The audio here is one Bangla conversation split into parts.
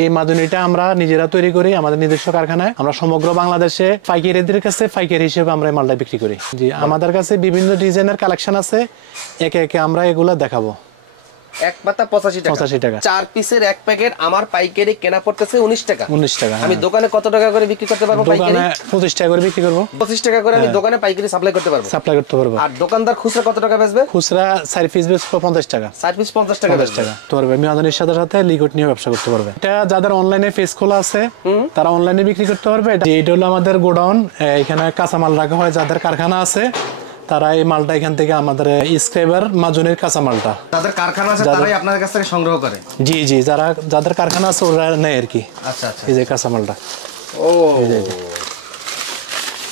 এই মাজুনিটা আমরা নিজেরা তৈরি করি আমাদের নিজস্ব কারখানায়। আমরা সমগ্র বাংলাদেশে পাইকারিদের কাছে পাইকারি হিসেবে আমরা এই মালটা বিক্রি করি। জি, আমাদের কাছে বিভিন্ন ডিজাইনের কালেকশন আছে, একে একে আমরা এগুলা দেখাবো। এক পাতা 85 টাকা। 4 পিসের এক প্যাকেট আমার পাইকারি কেনা পড়তেছে 19 টাকা। 19 টাকা। আমি দোকানে কত টাকা করে বিক্রি করতে পারবো পাইকারি? দোকানে 25 টাকা করে বিক্রি করব। 25 টাকা করে আমি দোকানে পাইকারি সাপ্লাই করতে পারবো। সাপ্লাই করতে পারবো। আর দোকানদার খুচরা কত টাকা বেচবে? খুচরা 4 পিস বেচবো 50 টাকা। 4 পিস 50 টাকা বেচবে। তো পারবে মেয়াদানির সাথে সাথে লিকুইড নিয়ে ব্যবসা করতে পারবে। এটা যাদের অনলাইনে পেজ খোলা আছে তারা অনলাইনে বিক্রি করতে পারবে। এটা হলো আমাদের গোডাউন, এখানে কাঁচামাল রাখা হয়। যাদের কারখানা আছে তারা এই মালটা এখান থেকে আমাদের স্ক্রাইবার মাজুনের কাঁচা মালটা তাদের কারখানা আছে তারাই আপনাদের কাছ থেকে সংগ্রহ করে। জি জি, যাদের কারখানা আছে ওরা নেয় আর কি। আচ্ছা আচ্ছা, এই যে কাঁচা মালটা। ও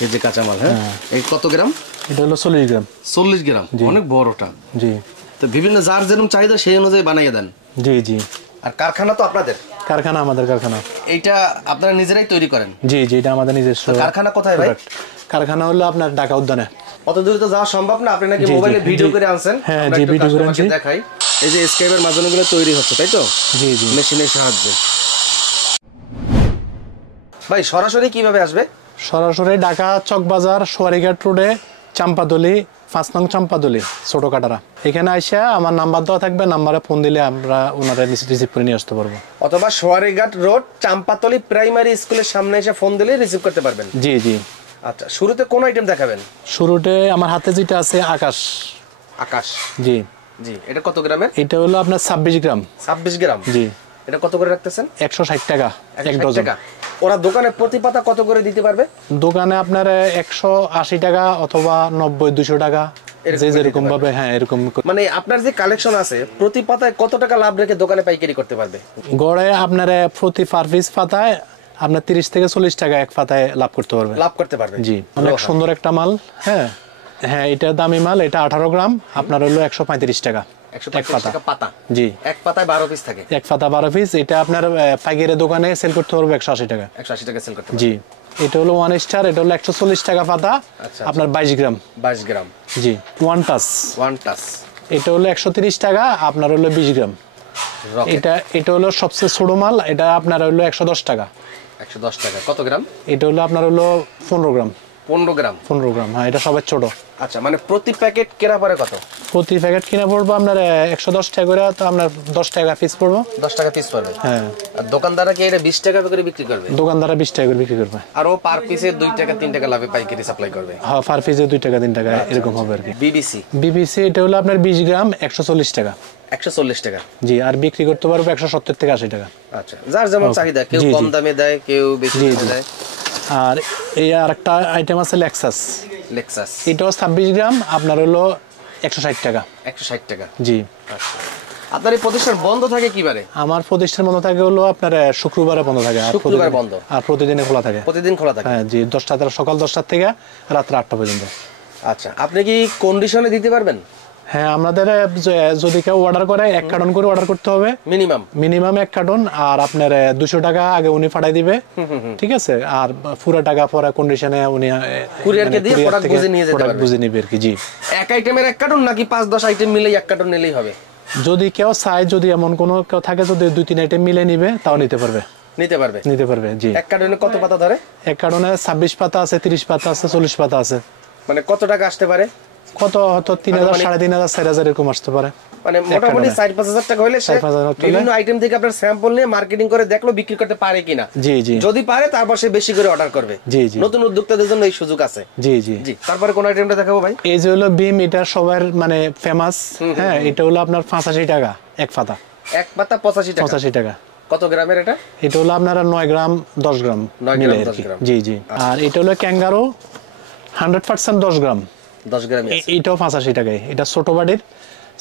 এই যে কাঁচা মাল। হ্যাঁ, এই কত গ্রাম? এটা হলো 40 গ্রাম। 40 গ্রাম, অনেক বড়টা। জি, তো বিভিন্ন যার যেরকম চাহিদা সেই অনুযায়ী বানিয়ে দেন। জি জি। আর কারখানা তো আপনাদের? কারখানা আমাদের কারখানা। এইটা আপনারা নিজেরাই তৈরি করেন? জি জি, এটা আমাদের নিজস্ব। কারখানা কোথায় ভাই? কারখানা হলো আপনার ঢাকা উদ্যানে। অত দূরে তো যাওয়া সম্ভব না, আপনি নাকি মোবাইলে ভিডিও করে আনছেন? হ্যাঁ জি, ভিডিও করে আনছি। দেখাই, এই যে স্ক্রাইবার মাজুনিগুলো তৈরি হচ্ছে, তাই তো? জি জি, মেশিনের সাহায্যে। ভাই সরাসরি কিভাবে আসবে? সরাসরি ঢাকা চকবাজার সোয়ারিঘাট রোডে চাম্পাদলি 5 নং চাম্পাদলি ছোট কাটারা, এখানে আইসা আমার নাম্বার দেওয়া থাকবে, নাম্বারে ফোন দিলে আমরা ওনারা রিসিভ করে নিয়ে আসতে পারবো। অথবা সোয়ারিঘাট রোড চাম্পাতলি প্রাইমারি স্কুলের সামনে এসে ফোন দিলে রিসিভ করতে পারবেন। জি জি। আচ্ছা, শুরুতে কোন আইটেম দেখাবেন? শুরুতে আমার হাতে যেটা আছে আকাশ। আকাশ, জি জি। এটা কত গ্রামের? এটা হলো আপনার 26 গ্রাম। 26 গ্রাম, জি। এটা কত করে রাখতেছেন? 160 টাকা এক ডজন। ওরা দোকানে প্রতি পাতা কত করে দিতে পারবে? দোকানে আপনার 180 টাকা অথবা 90-200 টাকা, যে যেরকম ভাবে। হ্যাঁ, এরকম। মানে আপনার যে কালেকশন আছে প্রতি পাতায় কত টাকা লাভ রেখে দোকানে পাইকারি করতে পারবে? গড়ে আপনার প্রতি পার পিস পাতায় আপনার 30 থেকে 40 টাকা এক পাতায় লাভ করতে পারবে। লাভ করতে পারবে, জি। অনেক সুন্দর একটা মাল। হ্যাঁ হ্যাঁ, এটা দামি মাল। এটা 18 গ্রাম, আপনার হলো 135 টাকা এক পাতা। জি, এক পাতায় 12 পিস থাকে। এক পাতা 12 পিস। এটা আপনার পাইকারি দোকানে সেল করতে পারবে 180 টাকা। 180 টাকা সেল করতে পারবে। জি। এটা হলো 1 স্টার, এটা হলো 140 টাকা পাতা। আপনার 22 গ্রাম। 22 গ্রাম, জি। One touch. এটা হলো 130 টাকা, আপনার হলো 20 গ্রাম। এটা হলো সবচেয়ে ছোট মাল, এটা আপনার হলো 110 টাকা। 110 টাকা কত গ্রাম? এটা হলো আপনার হলো 15 গ্রাম। 15 গ্রাম, 15 গ্রাম। হ্যাঁ, এটা সবার ছোট। আচ্ছা, মানে প্রতি প্যাকেট কেনা পড়ে কত? প্রতি প্যাকেট কিনা পড়বো আপনার 110 টাকা করে, তো আপনার 10 টাকা পিস পড়বো। 10 টাকা পিস পড়বে। হ্যাঁ। আর দোকানদাররা কি এটা 20 টাকা করে বিক্রি করবে? দোকানদাররা 20 টাকা করে বিক্রি করবে। আর ও পার পিসে 2 টাকা 3 টাকা লাভে পাইকারি সাপ্লাই করবে। হ্যাঁ, পার পিসে 2 টাকা 3 টাকা এরকম হবে আর কি। বিবিসি এটা হলো আপনার 20 গ্রাম 140 টাকা। 140 টাকা, জি। আর বিক্রি করতে পারবো 170 থেকে 80 টাকা। আচ্ছা, যার যেমন চাহিদা, কেউ কম দামে দেয়, কেউ বেশি দামে দেয়। আর এই আরেকটা আইটেম আছে লেক্সাস। এটাও 26 গ্রাম, আপনার হলো 160 টাকা। 160 টাকা, জি। আচ্ছা, আপনার এই প্রতিষ্ঠান বন্ধ থাকে কিবারে? আমার প্রতিষ্ঠান বন্ধ থাকে হলো আপনার শুক্রবারে বন্ধ থাকে। শুক্রবার বন্ধ, আর প্রতিদিন খোলা থাকে। প্রতিদিন খোলা থাকে। হ্যাঁ জি, 10টা সকাল 10টা থেকে রাত 8টা পর্যন্ত। আচ্ছা, আপনি কি কন্ডিশনে দিতে পারবেন? হ্যাঁ, আমাদের যদি কেউ অর্ডার করে 1 কার্টন করে অর্ডার করতে হবে মিনিমাম 1 কার্টন। আর আপনার 200 টাকা আগে উনি পাঠাই দিবে, ঠিক আছে। আর পুরো টাকা পরে কন্ডিশনে উনি কুরিয়ারকে দিয়ে প্রোডাক্ট বুঝে নিয়ে যেতে পারবে, বুঝে নিবে আর কি। জি। এক আইটেমের 1 কার্টন নাকি 5-10 আইটেম মিলে 1 কার্টন নিলেই হবে? যদি কেউ চায়, যদি এমন কোনো কেউ থাকে যদি 2-3 আইটেম মিলে নিবে তাও নিতে পারবে। জি। 1 কার্টনে কত পাতা ধরে? 1 কার্টনে 26 পাতা আছে, 30 পাতা আছে, 40 পাতা আছে। মানে কত টাকা আসতে পারে? কত হয়তো 3000, 3500, 4000 এরকম আসতে পারে। মানে মোটামুটি 4-5 টাকা হলে বিভিন্ন আইটেম থেকে আপনার স্যাম্পল নিয়ে মার্কেটিং করে দেখলো বিক্রি করতে পারে কিনা। জি জি। যদি পারে তারপর সে বেশি করে অর্ডার করবে। জি জি। নতুন উদ্যোক্তাদের জন্য এই সুযোগ আছে। জি জি জি। তারপরে কোন আইটেমটা দেখাবো ভাই? এই যে হলো বিম, এটা সবার মানে ফেমাস। হ্যাঁ, এটা হলো আপনার 85 টাকা এক পাতা। এক পাতা 85 টাকা। কত গ্রামের এটা? এটা হলো আপনার 9 গ্রাম 10 গ্রাম। 9 গ্রাম 10 গ্রাম। জি জি। আর এটা হলো ক্যাঙ্গারো 100% 10 গ্রাম। 10 গ্রাম। এটাও 85 টাকায়। এটা ছোট বাটির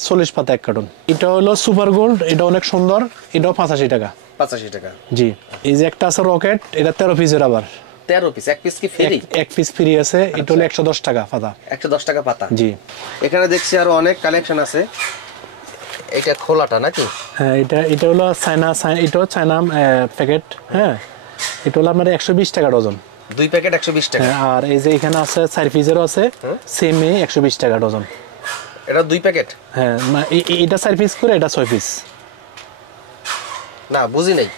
40 পাতা 1 কার্টন। এটা হলো সুপার গোল্ড, এটা অনেক সুন্দর, এটাও 85 টাকা। 85 টাকা, জি। এই যে একটা আছে রকেট, এটা 13 পিসের। আবার 13 পিস, এক পিস কি ফ্রি? এক পিস ফ্রি আছে। এটা হলো 110 টাকা পাতা। 110 টাকা পাতা, জি। এখানে দেখছি আরো অনেক কালেকশন আছে। এটা খোলাটা নাকি? হ্যাঁ, এটা হলো চায়না, এটাও চায়না প্যাকেট। হ্যাঁ, এটা হলো আপনার 120 টাকা ডজন। 2 প্যাকেট 120 টাকা। আর এই যে এখানে আছে 4 পিসেরও আছে, সেম 120 টাকা ডজন। এটা 2 প্যাকেট? হ্যাঁ, এটা 4 পিস করে, এটা 6 পিস। না বুঝি নাই।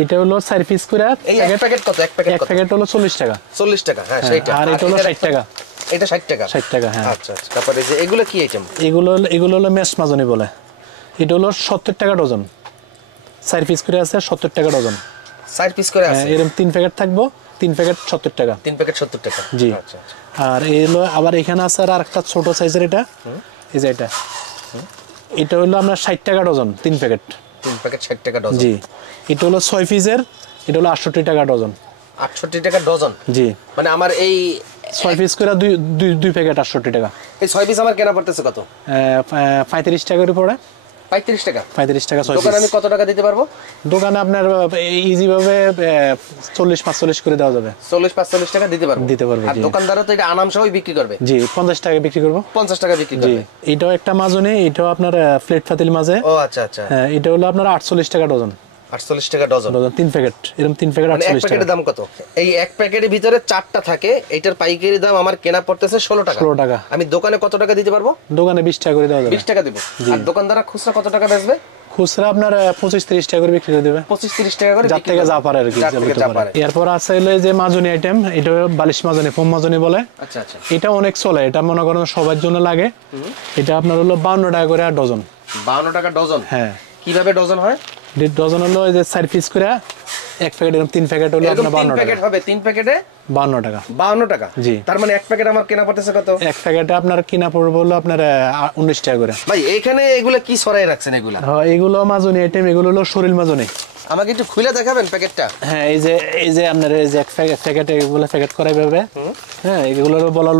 এটা হলো 4 পিস করে। এই এক প্যাকেট কত? এক প্যাকেট এক প্যাকেট হলো 40 টাকা। 40 টাকা, হ্যাঁ সেইটা। আর এটা হলো 60 টাকা। এটা 60 টাকা। 60 টাকা, হ্যাঁ। আচ্ছা আচ্ছা। তারপরে যে এগুলো কি আইটেম? এগুলো হলো মেশ মাজনি বলে। এটা হলো 70 টাকা ডজন। 4 পিস করে আছে, 70 টাকা ডজন। 4 পিস করে আছে। এরকম 3 প্যাকেট থাকবো, 3 প্যাকেট 70 টাকা। 3 প্যাকেট 70 টাকা। জি। আচ্ছা আচ্ছা। আর এগুলো আবার এখানে আছে আর একটা ছোট সাইজের, এটা এই যে এটা হলো আপনার 60 টাকা ডজন, 3 প্যাকেট। 3 প্যাকেট 60 টাকা ডজন। জি। এটা হলো 6 পিসের, এটা হলো 68 টাকা ডজন। 68 টাকা ডজন। জি। মানে আমার এই 6 পিস করে দুই প্যাকেট 68 টাকা। এই 6 পিস আমার কেনা পড়তেছে কত? 35 টাকা করে পড়ে। 35 টাকা। 35 টাকা 6 পিস। দোকানে আমি কত টাকা দিতে পারবো? দোকানে আপনার ইজি ভাবে 40-45 করে দেওয়া যাবে। 40-45 টাকা দিতে পারবো। দিতে পারবো। আর দোকানদারও তো এটা আনাম সহই বিক্রি করবে। জি, 50 টাকা বিক্রি করব। 50 টাকা বিক্রি জি। করবে। এটাও একটা মাজনি, এটাও আপনার প্লেট ফাতিল মাঝে। ও আচ্ছা আচ্ছা। হ্যাঁ, এটা হলো আপনার 48 টাকা ডজন। 48 টাকা ডজন। 3 প্যাকেট, এরকম 3 প্যাকেট মানে এক 48 টাকা। প্যাকেটের দাম কত? এই এক প্যাকেটের ভিতরে 4টা থাকে, এটার পাইকারি দাম আমার কেনা পড়তেছে 16 টাকা। 16 টাকা। আমি দোকানে কত টাকা দিতে পারবো? দোকানে 20 টাকা করে দেওয়া যাবে। 20 টাকা দেব। আর দোকানদাররা খুচরা কত টাকা বেচবে? খুচরা আপনার 25-30 টাকা করে বিক্রি করে দেবে। 25-30 টাকা করে। যার থেকে যা পারে আর কি। এরপর আছে হলো যে মাজনি আইটেম, এটা বালিশ মাজনি, ফোম মাজনি বলে। আচ্ছা আচ্ছা। এটা অনেক চলে, এটা মনে করেন সবার জন্য লাগে। এটা আপনার হলো 52 টাকা করে আর ডজন। 52 টাকা ডজন। হ্যাঁ। কিভাবে ডজন হয়? ডজন হলো এই যে 4 পিস করে এক প্যাকেট, এরকম 3 প্যাকেট হলো আপনার 52 টাকা। প্যাকেট হবে, 3 প্যাকেটে 52 টাকা। 52 টাকা। জি। তার মানে এক প্যাকেট আমার কেনা পড়তেছে কত? এক প্যাকেটে আপনার কিনা পড়বে হলো আপনার 19 টাকা করে। ভাই এখানে এগুলা কি সরাই রাখছেন এগুলা? হ্যাঁ, এগুলো মাজনি আইটেম, এগুলো হলো শরীর মাজনি। আমাকে একটু খুলে দেখাবেন প্যাকেটটা? হ্যাঁ, এই যে আপনার এই যে এক প্যাকেট, এগুলো প্যাকেট করাই ভাবে। হ্যাঁ, এগুলো বলা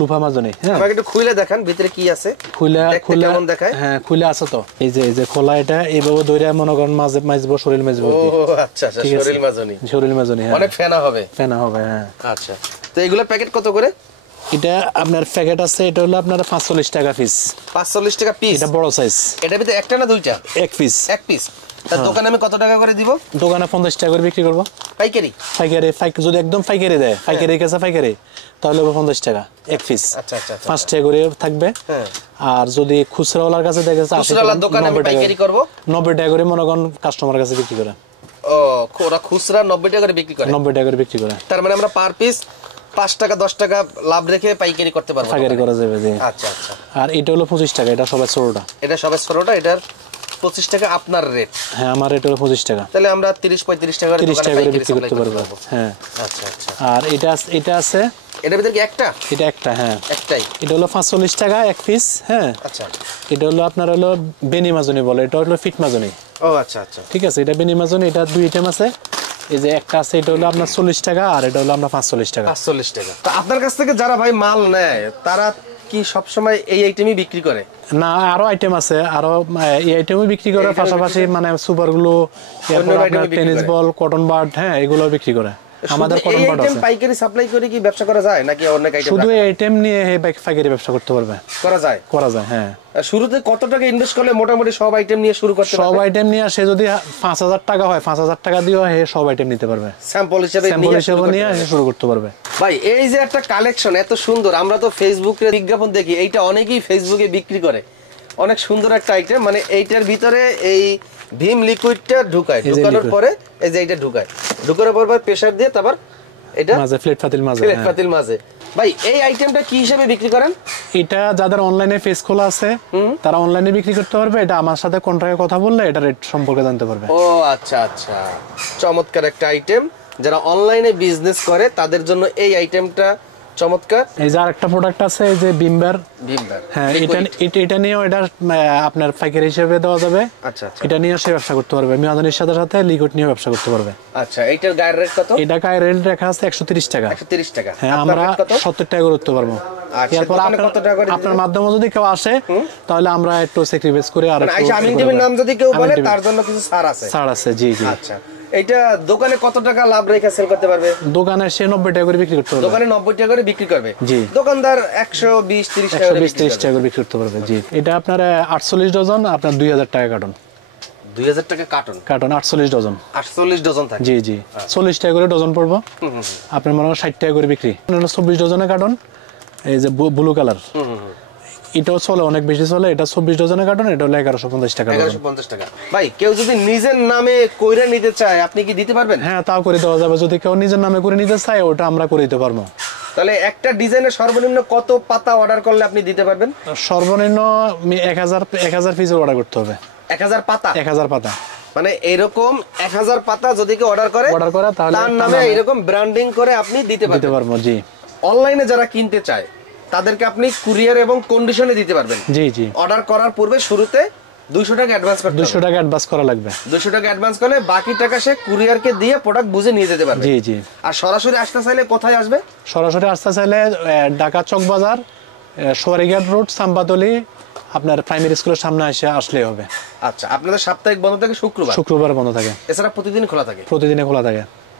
লুফা মাজনি। হ্যাঁ, আমাকে একটু খুলে দেখান ভিতরে কি আছে। খুলে কেমন দেখায়? হ্যাঁ, খুলে আছে তো। এই যে খোলা, এটা এইভাবে ধরে মনে করেন মাজবো, শরীর মাজবো। ও আচ্ছা আচ্ছা, শরীর মাজনি। শরীর মাজনি, হ্যাঁ। অনেক ফেনা হবে। ফেনা হবে, হ্যাঁ। আচ্ছা। তো এগুলা প্যাকেট কত করে? এটা আপনার প্যাকেট আছে, এটা হলো আপনার 45 টাকা পিস। 45 টাকা পিস। এটা বড় সাইজ। এটা ভিতরে একটা না দুইটা? এক পিস। এক পিস। তার দোকানে আমি কত টাকা করে দিব? দোকানে 50 টাকা করে বিক্রি করবো। পাইকারি? পাইকারি যদি একদম পাইকারি দেয়, পাইকারি কাছে পাইকারি, তাহলে 50 টাকা এক পিস। আচ্ছা আচ্ছা। 5 টাকা করে থাকবে। হ্যাঁ। আর যদি খুচরাওয়ালার কাছে দেখে খুচরাওয়ালার দোকানে আমি পাইকারি করব 90 টাকা করে মনে করেন কাস্টমার কাছে বিক্রি করে। ও, ওরা খুচরা 90 টাকা করে বিক্রি করে? 90 টাকা করে বিক্রি করে। তার মানে আমরা পার পিস 5 টাকা 10 টাকা লাভ রেখে পাইকারি করতে পারবো। পাইকারি করা যাবে, জি। আচ্ছা আচ্ছা। আর এটা হলো 25 টাকা, এটা সবাই ছোটটা। এটা সবাই ছোটটা, এটার 25 টাকা আপনার রেট। হ্যাঁ, আমার এটা হলো 25 টাকা। তাহলে আমরা 30-35 টাকা করে 30 টাকা করে বিক্রি করতে পারবো। পারবো। হ্যাঁ। আচ্ছা আচ্ছা। আর এটা আছে। এটার ভিতরে কি একটা? এটা একটা, হ্যাঁ। একটাই। এটা হলো 45 টাকা এক পিস। হ্যাঁ। আচ্ছা। এটা হলো আপনার হলো বেনি মাজনি বলে, এটা হলো ফিট মাজনি। ও আচ্ছা আচ্ছা। ঠিক আছে, এটা বেনি মাজনি, এটা দুই আইটেম আছে। এই যে একটা আছে, এটা হলো আপনার 40 টাকা, আর এটা হলো আপনার 45 টাকা। 45 টাকা। তো আপনার কাছ থেকে যারা ভাই মাল নেয় তারা কি সব সময় এই আইটেমই বিক্রি করে? না, আরো আইটেম আছে, আরো এই আইটেমও বিক্রি করে, পাশাপাশি মানে সুপার গ্লু, এরপর আপনার টেনিস বল, কটন বাড, হ্যাঁ, এগুলো বিক্রি করে। আমাদের কটন বাড আছে। পাইকারি সাপ্লাই করে কি ব্যবসা করা যায় নাকি অনেক আইটেম? শুধু এই আইটেম নিয়ে পাইকারি ব্যবসা করতে পারবে। করা যায়? করা যায়, হ্যাঁ। শুরুতে কত টাকা ইনভেস্ট করলে মোটামুটি সব আইটেম নিয়ে শুরু করতে পারবে? সব আইটেম নিয়ে সে যদি 5000 টাকা হয়, 5000 টাকা দিয়েও হে সব আইটেম নিতে পারবে। স্যাম্পল হিসেবে নিয়ে শুরু করতে পারবে। ভাই এই যে একটা কালেকশন এত সুন্দর, আমরা তো ফেসবুকে বিজ্ঞাপন দেখি, এইটা অনেকেই ফেসবুকে বিক্রি করে। অনেক সুন্দর একটা আইটেম, মানে এইটার ভিতরে এই ভীম লিকুইডটা ঢুকায়, ঢুকানোর পরে এই যে এইটা ঢুকানোর পর প্রেসার দিয়ে তারপর এটা মাঝে প্লেট ফাতিল মাঝে। ভাই এই আইটেমটা কি হিসেবে বিক্রি করেন? এটা যাদের অনলাইনে পেজ খোলা আছে তারা অনলাইনে বিক্রি করতে পারবে। এটা আমার সাথে কন্ট্রাক্টে কথা বললে এটা রেট সম্পর্কে জানতে পারবে। ও আচ্ছা আচ্ছা, চমৎকার একটা আইটেম। যারা অনলাইনে বিজনেস করে তাদের জন্য এই আইটেমটা চমৎকার। এই যে আরেকটা প্রোডাক্ট আছে, এই যে বিমবার। হ্যাঁ, এটা নিয়েও এটা আপনার পাইকারি হিসেবে দেওয়া যাবে। আচ্ছা আচ্ছা। এটা নিয়ে সে ব্যবসা করতে পারবে। মিয়াজানির সাথে সাথে লিকুইড নিয়ে ব্যবসা করতে পারবে। আচ্ছা, এইটার গায়ের রেট কত? এটা গায়ের রেট রাখা আছে 130 টাকা। 130 টাকা। হ্যাঁ, আমরা 70 টাকা করে করতে পারবো। এরপর আপনার মাধ্যমে যদি কেউ আসে তাহলে আমরা একটু স্যাক্রিফাইস করে আর একটু আমি টিমের নাম যদি কেউ বলে তার জন্য কিছু ছাড় আছে? ছাড় আছে, জি জি। আচ্ছা, এটা দোকানে কত টাকা লাভ রেখে সেল করতে পারবে? দোকানে সে 90 টাকা করে বিক্রি করতে পারবে। দোকানে 90 টাকা করে বিক্রি করবে, জি। দোকানদার 120-30 টাকা করে 120-30 টাকা করে বিক্রি করতে পারবে, জি। এটা আপনার 48 ডজন, আপনার 2000 টাকা কার্টন। 2000 টাকা কার্টন? Carton 48 dozen. 48 ডজন থাকে, জি জি। 40 টাকা করে ডজন পড়বো। আপনার মনে হয় 60 টাকা করে বিক্রি। 24 ডজনের কার্টন। এই যে ব্লু কালার, এটাও চলে, অনেক বেশি চলে। এটা 24 ডজনের কার্টন, এটা হলো 1150 টাকা। 1150 টাকা। ভাই কেউ যদি নিজের নামে কইরা নিতে চায় আপনি কি দিতে পারবেন? হ্যাঁ, তাও করে দেওয়া যাবে। যদি কেউ নিজের নামে করে নিতে চায় ওটা আমরা করে দিতে পারবো। তাহলে একটা ডিজাইনের সর্বনিম্ন কত পাতা অর্ডার করলে আপনি দিতে পারবেন? সর্বনিম্ন 1000 পিসের অর্ডার করতে হবে। 1000 পাতা? 1000 পাতা, মানে এরকম 1000 পাতা যদি কেউ অর্ডার করে তাহলে তার নামে এরকম ব্র্যান্ডিং করে আপনি দিতে পারবো। জি। অনলাইনে যারা কিনতে চায় তাদেরকে আপনি কুরিয়ার এবং কন্ডিশনে দিতে পারবেন? জি জি। অর্ডার করার পূর্বে শুরুতে 200 টাকা অ্যাডভান্স করতে হবে। 200 টাকা অ্যাডভান্স করা লাগবে। 200 টাকা অ্যাডভান্স করলে বাকি টাকা সে কুরিয়ারকে দিয়ে প্রোডাক্ট বুঝে নিয়ে যেতে পারবে। জি জি। আর সরাসরি আসতে চাইলে কোথায় আসবে? সরাসরি আসতে চাইলে ঢাকা চক বাজার, সোয়ারিঘাট রোড, সাম্বাতলি, আপনার প্রাইমারি স্কুলের সামনে আসলেই হবে। আচ্ছা, আপনাদের সাপ্তাহিক বন্ধ থাকে শুক্রবার? শুক্রবার বন্ধ থাকে। এছাড়া প্রতিদিন খোলা থাকে? প্রতিদিনে খোলা থাকে।